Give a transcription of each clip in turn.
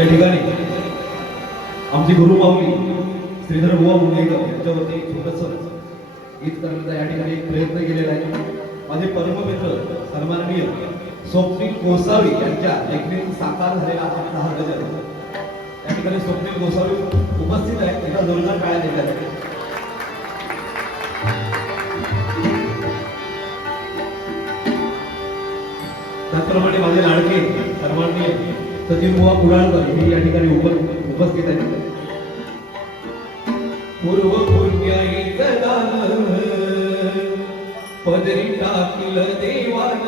या ठिकाणी आमचे गुरु माऊली श्रीधर बुवा मुंगेकर यांच्यावरती छोटंसं गीत करण्याचा या ठिकाणी प्रयत्न केलेला आहे. माझे परममित्र सन्माननीय स्वप्नील गोसावी यांच्या लेखणीतून साकार झालेला आपला हा गजल या ठिकाणी स्वप्नील गोसावी उपस्थित आहेत. एका जोरदार टाळ्या देतात. त्याचप्रमाणे माझे लाडके सन्माननीय सचिन बुवा कुडाळकर हे या ठिकाणी उपस्थित आहेत. पूर्व पुण्याईच दान पदरी टाकील देवान,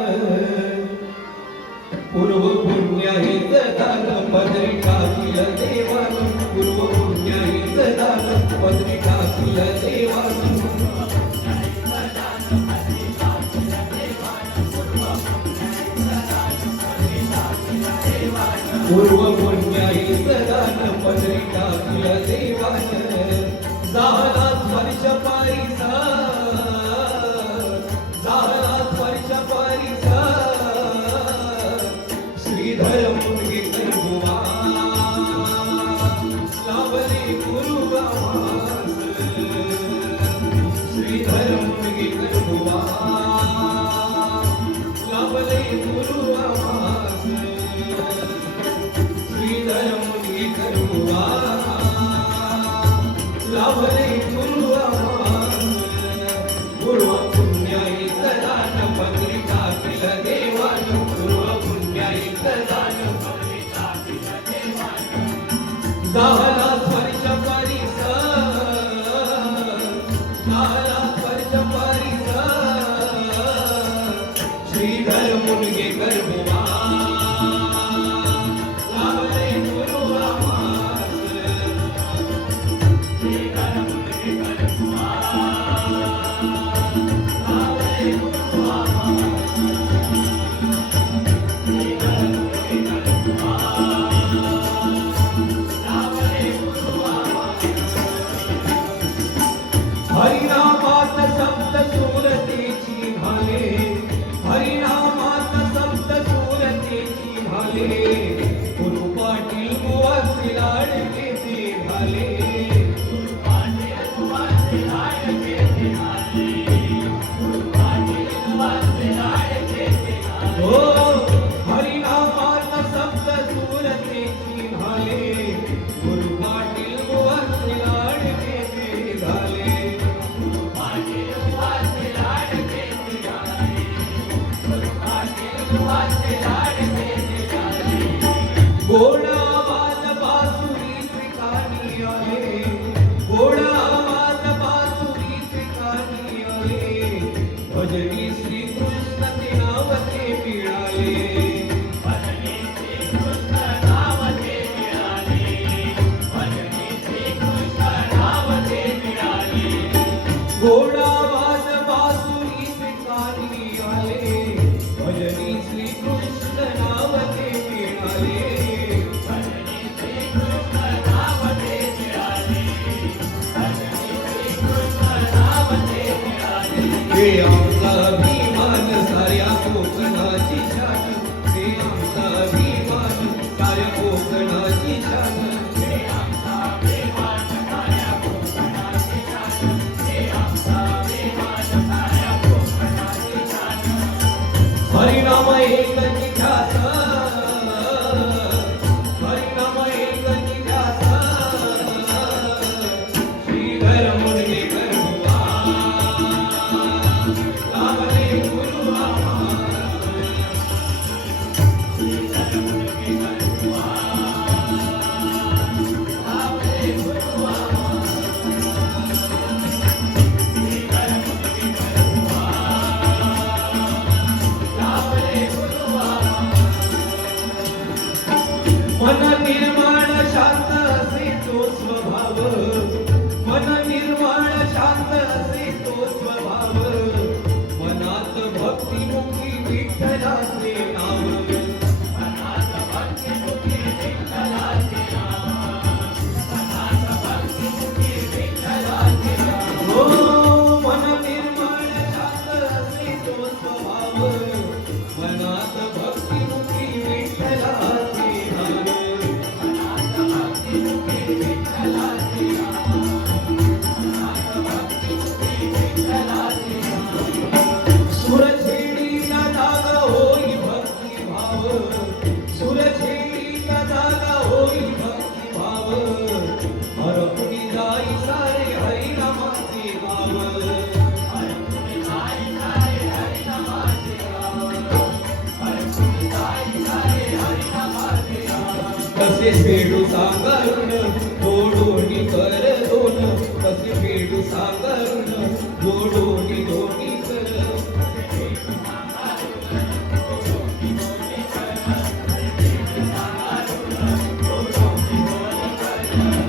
पूर्व पुण्याईच दान पदरी टाकील देवान, पूर्व पुण्याईच दान पदरी टाकील देवान, पूर्व पुण्याईच दान पदरी टाकील देवान, झाला स्पर्श पारिसा, झाला स्पर्श पारिसा, श्रीधर मुनगेकर बुवा लाभले गुरुगावास, श्रीधर मुनगेकर बुवा लाभले गुरुगावास, श्रीधर मुनगेकर बुवा लाभले गुरुगावास, पूर्व पुण्याईच दान पदरी टाकील देवान, पूर्व पुण्याईच दान पदरी टाकील देवान, झाला स्पर्श पारिसा, झाला स्पर्श पारिसा, श्रीधर मुनगेकर बुवा लाभले गुरुगावास, श्रीधर मुनगेकर बुवा लाभले गुरुगावास, श्रीधर मुनगेकर बुवा लाभले गुरुगावास, हरिनामात सप्त सुरतेची भाले, हरिनामात सप्त सुरतेची भाले, गुरु पाटील बुवा लाडके ते भाले, गुरु पाटील बुवा लाडके ते भाले, गुरु पाटील बुवा लाडके ते भाले, हो हरिनामात सप्त सुरतेची भाले, गुरु पाटील बुवा लाडके ते भाले, गुरु पाटील बुवा लाडके ते भाले, गुरु पाटील बुवा लाडके ते भाले, गोडा आवाज बासुरीचे कानी आले, गोडा आवाज बासुरीचे कानी आले, भजनी श्रीकृष्ण ते नाव ते मिळाले, भजनी श्रीकृष्ण नाव ते मिळाले, भजनी श्रीकृष्ण नाव ते मिळाले, गोडा आवाज बासुरीचे कानी आले, भजनी श्रीकृष्ण नाव ते मिळाले, भजनी श्रीकृष्ण नाव ते मिळाले, भजनी श्रीकृष्ण नाव ते मिळाले, हे आमचा अभिमान साऱ्या कोकणाची शान, हे आमचा अभिमान साऱ्या कोकणाची शान, हे आमचा अभिमान साऱ्या कोकणाची शान, हे आमचा अभिमान साऱ्या कोकणाची शान, हरिनाम एक ध्यास, हरिनाम एक ध्यास, श्रीधर मुनगेकर बुवा लाभले गुरुगावास, श्रीधर मुनगेकर बुवा लाभले गुरुगावास, श्रीधर मुनगेकर बुवा लाभले गुरुगावास, कसे फेडू सांगारून जोडोनी कर दोन कसे फेडू सांगारून जोडोनी दोन्ही कर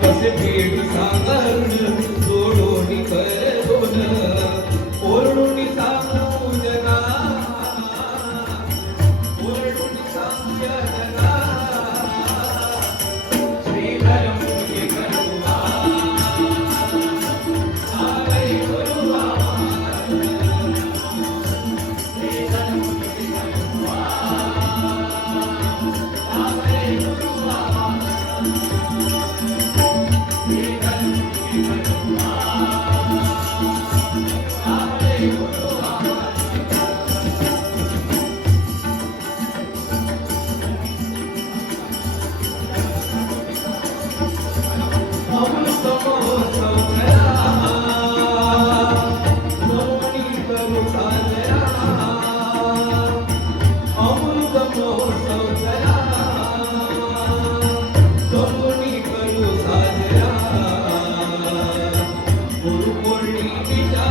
कसे फेडू सांगारून जोडोनी कर दोन ओरडून सांगू जना ओरडून सांगू जना श्रीधर मुझे करुणा आवे गुरुआ श्रीधर मुझे करुणा आवे गुरुआ श्रीधर मुझे करुणा आवे गुरुआ अमृत महोत्सव करा सोनी करू साजरा अमृत महोत्सव करा सोनी करू साजरा गुरुपौर्णिमेच्या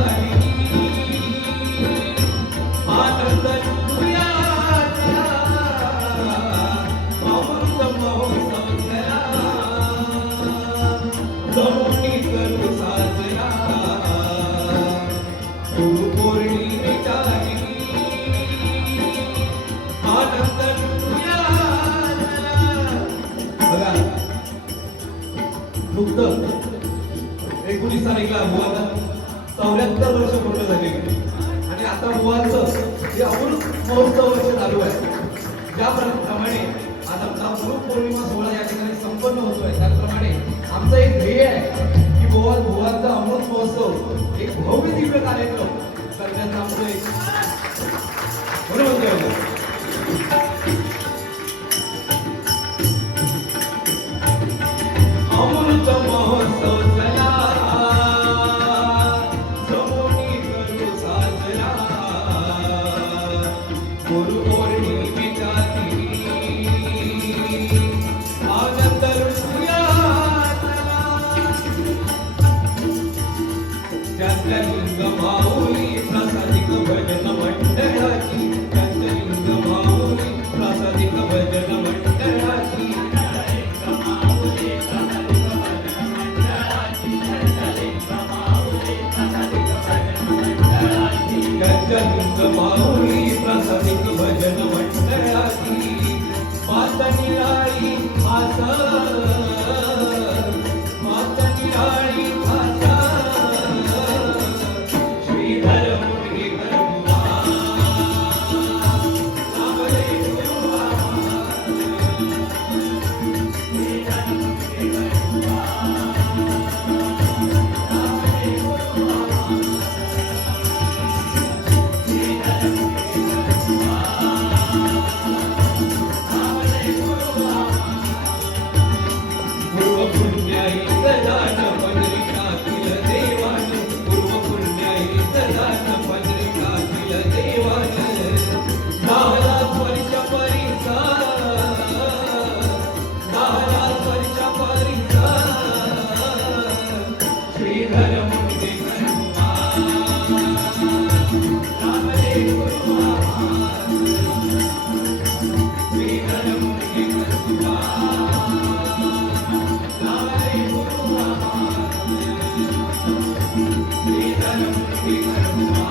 आनंद लुटूयाचा अमृत महोत्सव करा सोनी करू साजरा गुरुपौर्णिमेच्या आनंद लुटूयाचा बघा मुक्त 19 तारीखला बुवाला 74 वर्ष पूर्ण झाली आणि आता बुवाचं हे अमृत महोत्सव वर्ष चालू आहे. ज्याप्रमाणे आता गुरुपौर्णिमा सोहळा या ठिकाणी संपन्न होतोय त्याचप्रमाणे आमचं एक ध्येय आहे की बुवाचा अमृत महोत्सव एक भव्य दिव्य कार्यक्रम करण्याचं आमचं एक म्हणून म्हणतोय. अमृत महोत्सव चला सोनी करू साजरा गुरुपौर्णिमेच्या आनंद लुटूया चंद्रलिंग माऊली प्रसादिक भजन मंडळाची चंद्रलिंग माऊली प्रसादिक भजन मंडळाची चंद्रलिंग माऊली प्रसादिक भजन मंडळाची माता निराळी आसा माता निराळी आसा श्रीधर मुझे करुणा आवे गुरुआ श्रीधर मुझे करुणा आवे गुरुआ पूर्व पुण्याई सदान पंढरीकातील देवान पूर्व पुण्याई सदान पंढरीकातील देवान 10,00,000 वर्ष परिसा 10,00,000 वर्ष परिसा श्रीधर मुझे करुणा आवे गुरुआ श्रीधर मुझे करुणा श्रीधर मुझे करुणा